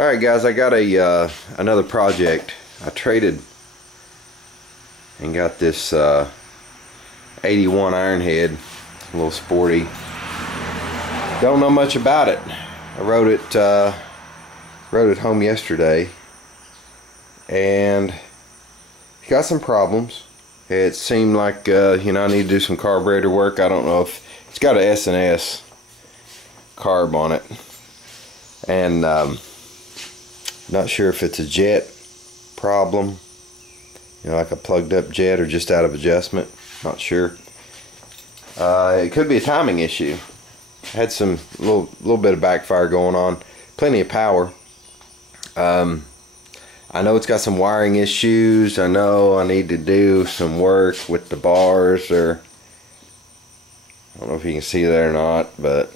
Alright guys, I got a another project. I traded and got this 81 Ironhead, a little sporty. Don't know much about it. I rode it home yesterday and got some problems. It seemed like I need to do some carburetor work. I don't know if it's got a S&S carb on it, and not sure if it's a jet problem, like a plugged up jet, or just out of adjustment. Not sure. It could be a timing issue. Had some little bit of backfire going on. Plenty of power. I know it's got some wiring issues. I know I need to do some work with the bars, or I don't know if you can see that or not, but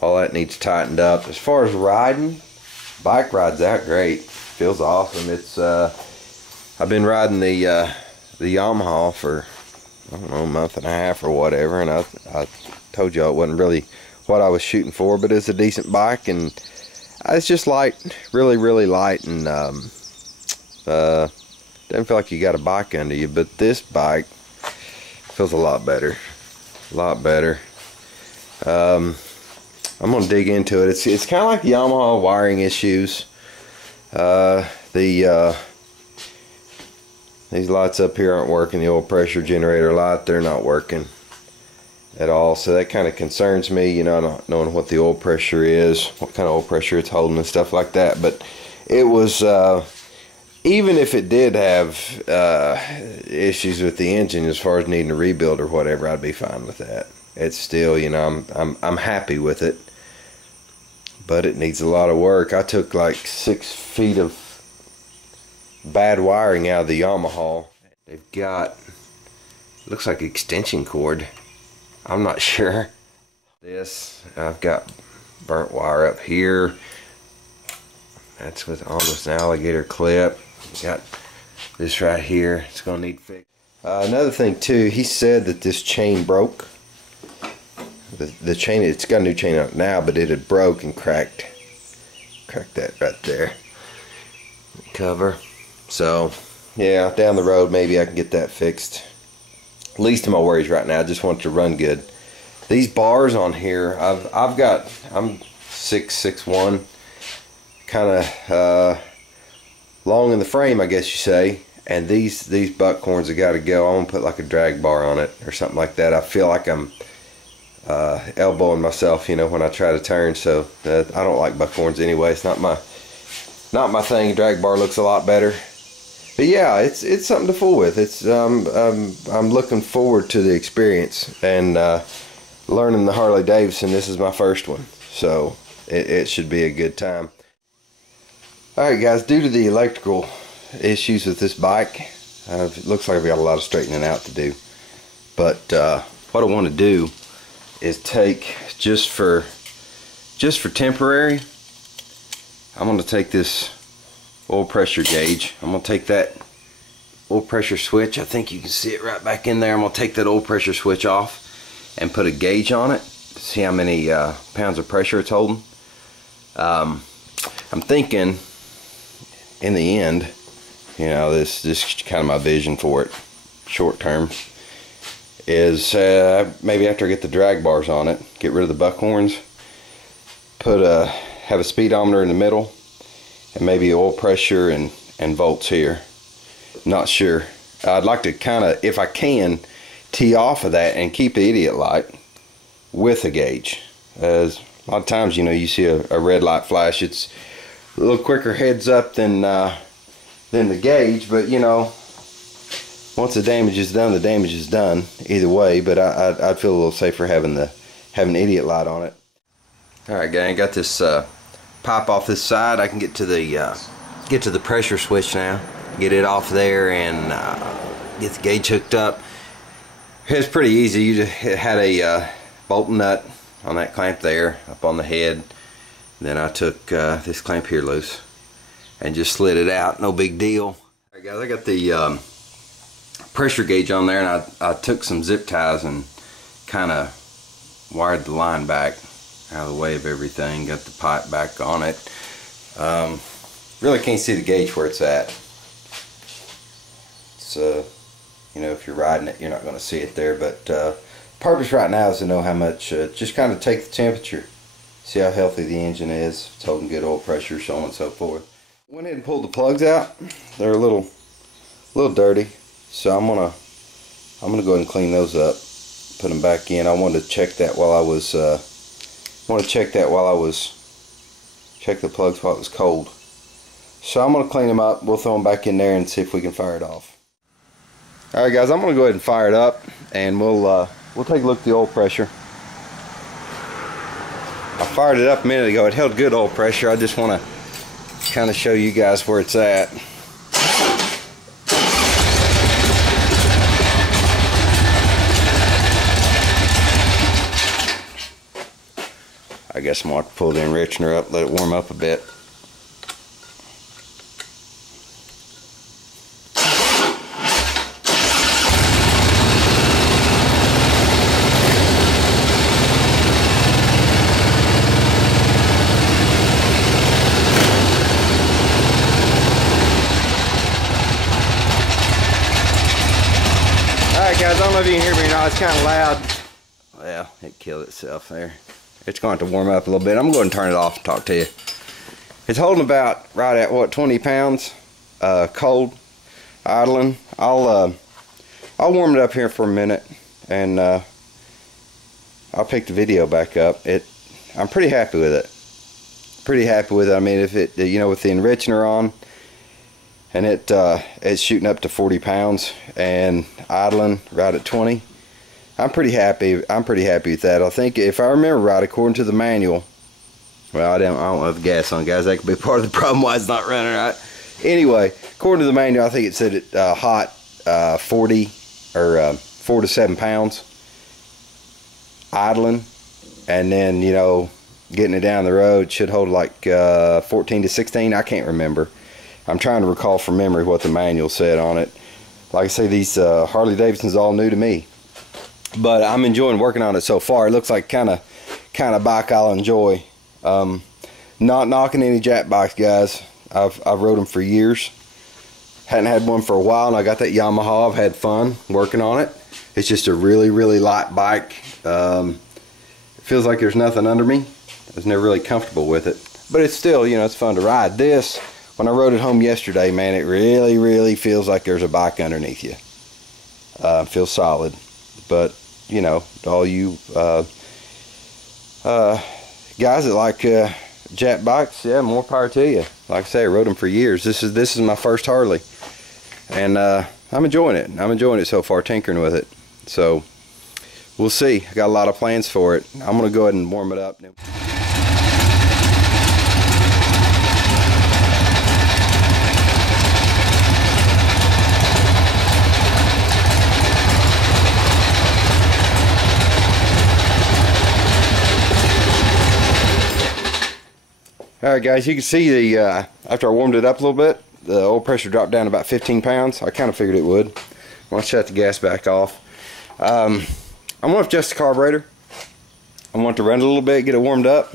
all that needs tightened up. As far as riding, bike rides out great. Feels awesome. It's I've been riding the Yamaha for, I don't know, a month and a half or whatever, and I told you it wasn't really what I was shooting for, but it's a decent bike, and it's just light, really light, and doesn't feel like you got a bike under you. But this bike feels a lot better, I'm gonna dig into it. It's kind of like Yamaha wiring issues. These lights up here aren't working. The oil pressure generator light, they're not working at all. So that kind of concerns me, not knowing what the oil pressure is, what kind of oil pressure it's holding and stuff like that. But it was, even if it did have issues with the engine as far as needing a rebuild or whatever, I'd be fine with that. It's still, I'm happy with it, but it needs a lot of work. I took like 6 feet of bad wiring out of the Yamaha. They've got, looks like extension cord. I'm not sure. This, I've got burnt wire up here. That's with almost an alligator clip. Got this right here. It's gonna need fixed. Another thing too, he said that this chain broke. The chain, it's got a new chain on it now, but it had broke and cracked that right there, cover. So yeah, down the road maybe I can get that fixed. Least of my worries right now. I just want it to run good. These bars on here, I'm 6'1", kind of long in the frame, I guess you say, and these buckhorns have got to go. I'm gonna put like a drag bar on it or something like that. I feel like I'm elbowing myself, when I try to turn. So I don't like buckhorns anyway. It's not my thing. Drag bar looks a lot better. But yeah, it's something to fool with. It's I'm looking forward to the experience and learning the Harley Davidson. This is my first one, so it should be a good time. Alright guys, due to the electrical issues with this bike, it looks like I've got a lot of straightening out to do. But what I want to do is take, just for temporary, I'm going to take this oil pressure gauge. I'm going to take that oil pressure switch. I think you can see it right back in there. I'm going to take that oil pressure switch off and put a gauge on it to see how many pounds of pressure it's holding. I'm thinking in the end, this is kind of my vision for it, short term, is maybe after I get the drag bars on it, get rid of the buckhorns, have a speedometer in the middle, and maybe oil pressure and volts here. Not sure. I'd like to kind of, if I can, tee off of that and keep the idiot light with a gauge. As a lot of times, you see a red light flash, it's a little quicker heads up than the gauge, but once the damage is done, the damage is done either way. But I'd feel a little safer having an idiot light on it. Alright gang, got this pipe off this side. I can get to the pressure switch now, get it off there, and get the gauge hooked up. It's pretty easy. You just had a bolt nut on that clamp there up on the head. Then I took this clamp here loose and just slid it out. No big deal. Alright guys, I got the pressure gauge on there, and I took some zip ties and kind of wired the line back out of the way of everything. Got the pipe back on it. Really can't see the gauge where it's at. It's you know, if you're riding it, you're not going to see it there. But purpose right now is to know how much. Just kind of take the temperature, see how healthy the engine is, if it's holding good oil pressure, so on and so forth. Went ahead and pulled the plugs out. They're a little dirty, so I'm gonna go ahead and clean those up, put them back in. I wanted to check that while I was check the plugs while it was cold. So I'm gonna clean them up. We'll throw them back in there and see if we can fire it off. All right, guys, I'm gonna go ahead and fire it up, and we'll take a look at the oil pressure. I fired it up a minute ago. It held good oil pressure. I just want to kind of show you guys where it's at. I guess I'm going to have to pull the enrichener up, let it warm up a bit. Alright guys, I don't know if you can hear me or not, it's kind of loud. Well, it killed itself there. It's going to have to warm up a little bit. I'm going to turn it off and talk to you. It's holding about right at what, 20 pounds, cold, idling. I'll warm it up here for a minute, and I'll pick the video back up. I'm pretty happy with it. Pretty happy with it. I mean, if it, you know, with the enrichener on, and it's shooting up to 40 pounds and idling right at 20. I'm pretty happy. I'm pretty happy with that. I think if I remember right, according to the manual, well, I don't have gas on, guys. That could be part of the problem why it's not running right. Anyway, according to the manual, I think it said it hot 40 or 4 to 7 pounds idling, and then, you know, getting it down the road should hold like 14 to 16. I can't remember. I'm trying to recall from memory what the manual said on it. Like I say, these Harley Davidson's all new to me, but I'm enjoying working on it so far. It looks like kind of bike I'll enjoy. Not knocking any jack bikes, guys. I've rode them for years. Hadn't had one for a while, and I got that Yamaha. I've had fun working on it. It's just a really light bike. It feels like there's nothing under me. I was never really comfortable with it, but it's still, you know, it's fun to ride. This, when I rode it home yesterday, man, it really feels like there's a bike underneath you. Feels solid. But, you know, all you guys that like jack bikes, yeah, more power to you. Like I say, I rode them for years. This is my first Harley, and I'm enjoying it. I'm enjoying it so far, tinkering with it. So we'll see. I got a lot of plans for it. I'm gonna go ahead and warm it up. Alright guys, you can see the after I warmed it up a little bit, the oil pressure dropped down about 15 pounds. I kind of figured it would. I'm going to shut the gas back off. I'm going to adjust the carburetor. I want to run it a little bit, get it warmed up,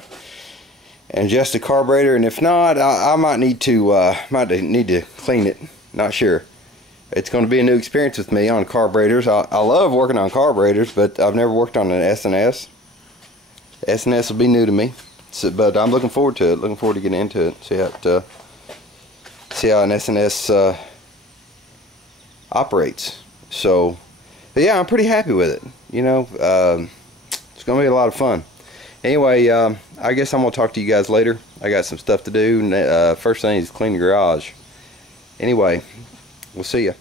and adjust the carburetor. And if not, I might need to clean it. Not sure. It's going to be a new experience with me on carburetors. I love working on carburetors, but I've never worked on an S&S. S&S will be new to me. So, but I'm looking forward to it. Looking forward to getting into it. See how an S&S operates. So, but yeah, I'm pretty happy with it. You know, it's gonna be a lot of fun. Anyway, I guess I'm gonna talk to you guys later. I got some stuff to do. First thing is clean the garage. Anyway, we'll see ya.